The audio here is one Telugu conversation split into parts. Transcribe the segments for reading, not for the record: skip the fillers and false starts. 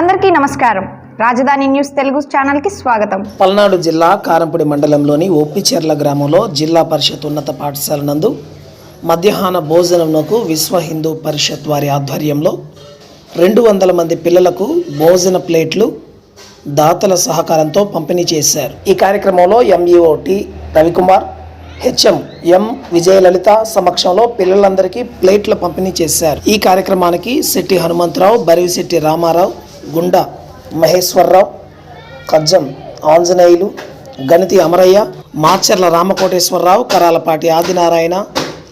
అందరికీ నమస్కారం. రాజధాని న్యూస్ తెలుగు ఛానల్ కి స్వాగతం. పల్నాడు జిల్లా కారంపూడి మండలంలోని ఒప్పిచెర్ల గ్రామంలో జిల్లా పరిషత్ ఉన్నత పాఠశాల నందు మధ్యాహ్న భోజనంకు విశ్వ హిందూ పరిషత్ వారి ఆధ్వర్యంలో 200 మంది పిల్లలకు భోజన ప్లేట్లు దాతల సహకారంతో పంపిణీ చేశారు. ఈ కార్యక్రమంలో ఎంఈఓటి రవికుమార్, హెచ్ఎం ఎం విజయలలిత సమక్షంలో పిల్లలందరికీ ప్లేట్ల పంపిణీ చేశారు. ఈ కార్యక్రమానికి శెట్టి హనుమంతరావు, బరివిశెట్టి రామారావు, గుండా మహేశ్వరరావు, కజ్జం ఆంజనేయులు, గణితి అమరయ్య, మాచర్ల రామకోటేశ్వరరావు, కరాలపాటి ఆదినారాయణ,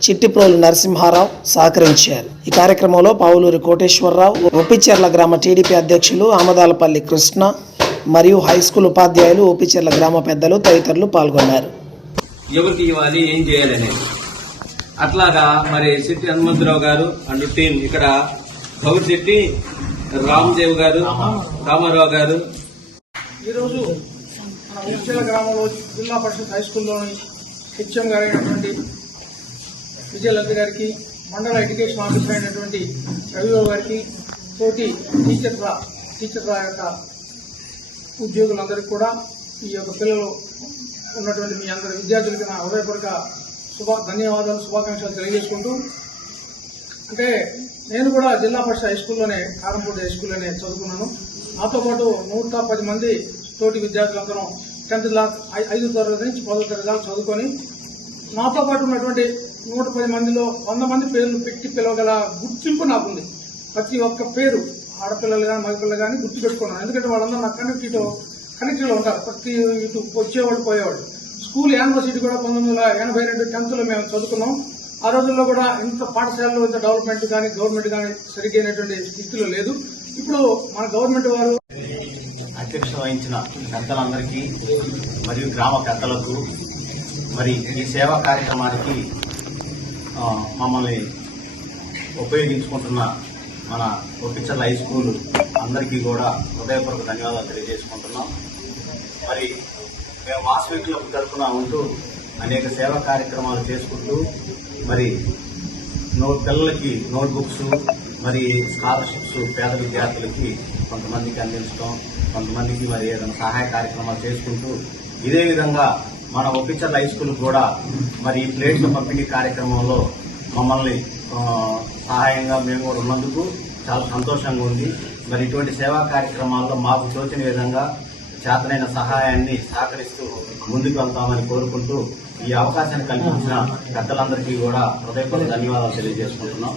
చిట్టిప్రోలు నరసింహారావు సహకరించారు. ఈ కార్యక్రమంలో పావులూరి కోటేశ్వరరావు, ఒప్పిచెర్ల గ్రామ టీడీపీ అధ్యక్షులు ఆమదాలపల్లి కృష్ణ మరియు హై స్కూల్ ఉపాధ్యాయులు, ఒప్పిచెర్ల గ్రామ పెద్దలు తదితరులు పాల్గొన్నారు. ఎవరికి ఇవ్వాలి, ఏం చేయాలనేది అట్లాగా మరి శెట్టి హనుమంతరావు గారు అండ్ టీం ఇక్కడ గౌరిశెట్టి రామదేవ్ గారు, రామారావు గారు ఈరోజు మన ఒప్పిచెర్ల గ్రామంలో జిల్లా పరిషత్ హై స్కూల్లోని హెచ్ఎం గారైనటువంటి విజయలలిత గారికి, మండల ఎడ్యుకేషన్ ఆఫీసర్ అయినటువంటి రవిబాబు గారికి, తోటి టీచర్ల యొక్క ఉద్యోగులందరికీ కూడా ఈ యొక్క పిల్లలు ఉన్నటువంటి మీ అందరి విద్యార్థులకి నా హృదయపూర్వక ధన్యవాదాలు, శుభాకాంక్షలు తెలియజేసుకుంటూ, అంటే నేను కూడా జిల్లా పరిషత్ హై స్కూల్లోనే, కారంపూడి హై స్కూల్లోనే చదువుకున్నాను. నాతో పాటు 110 మంది తోటి విద్యార్థులందరం 10th క్లాస్ 5వ తరగతి నుంచి 10వ తరగతి దాకా చదువుకొని, నాతో పాటు ఉన్నటువంటి 110 మందిలో 100 మంది పేర్లు పెట్టి పిలవగల గుర్తింపు నాకుంది. ప్రతి ఒక్క పేరు, ఆడపిల్లలు కానీ మగపిల్లలు కానీ గుర్తు పెట్టుకున్నాను. ఎందుకంటే వాళ్ళందరూ నా కనెక్టివ్లో ఉంటారు. ప్రతి ఇటు వచ్చేవాళ్ళు పోయేవాళ్ళు. స్కూల్ యూనివర్సిటీ కూడా 1982 10th లో మేము చదువుకున్నాం. ఆ రోజుల్లో కూడా ఇంత పాఠశాలలో ఇంత డెవలప్మెంట్ కానీ గవర్నమెంట్ కానీ సరిగ్గినటువంటి స్థితిలో లేదు. ఇప్పుడు మన గవర్నమెంట్ వారు అధ్యక్షత వహించిన పెద్దలందరికీ మరియు గ్రామ పెద్దలకు, మరి ఈ సేవా కార్యక్రమానికి మమ్మల్ని ఉపయోగించుకుంటున్న మన ఒప్పిచెర్ల హై స్కూల్ అందరికీ కూడా హృదయపూర్వక ధన్యవాదాలు తెలియజేసుకుంటున్నాం. మరి మేము మాస్ వీక్లో తరఫున ఉంటూ అనేక సేవా కార్యక్రమాలు చేసుకుంటూ, మరి పిల్లలకి నోట్బుక్స్, మరి స్కాలర్షిప్స్ పేద విద్యార్థులకి కొంతమందికి అందించడం, కొంతమందికి మరి ఏదైనా సహాయ కార్యక్రమాలు చేసుకుంటూ, ఇదే విధంగా మన ఒప్పిచెర్ల హై స్కూల్ కూడా మరి ఈ ప్లేట్ల పంపిణీ కార్యక్రమంలో మమ్మల్ని సహాయంగా మేము కూడా ఉన్నందుకు చాలా సంతోషంగా ఉంది. మరి ఇటువంటి సేవా కార్యక్రమాల్లో మాకు తోచిన విధంగా చేతనైన సహాయాన్ని సహకరిస్తూ ముందుకు వెళ్తామని కోరుకుంటూ, ఈ అవకాశాన్ని కల్పించిన పెద్దలందరికీ కూడా హృదయపూర్వక ధన్యవాదాలు తెలియజేసుకుంటున్నాం.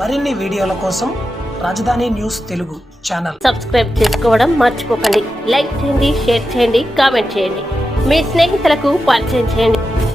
మరిన్ని వీడియోల కోసం రాజధాని న్యూస్ తెలుగు ఛానల్ సబ్స్క్రైబ్ చేసుకోవడం మర్చిపోకండి. లైక్ చేయండి, షేర్ చేయండి, కామెంట్ చేయండి. మీ స్నేహితులకు పరిచయం చేయండి.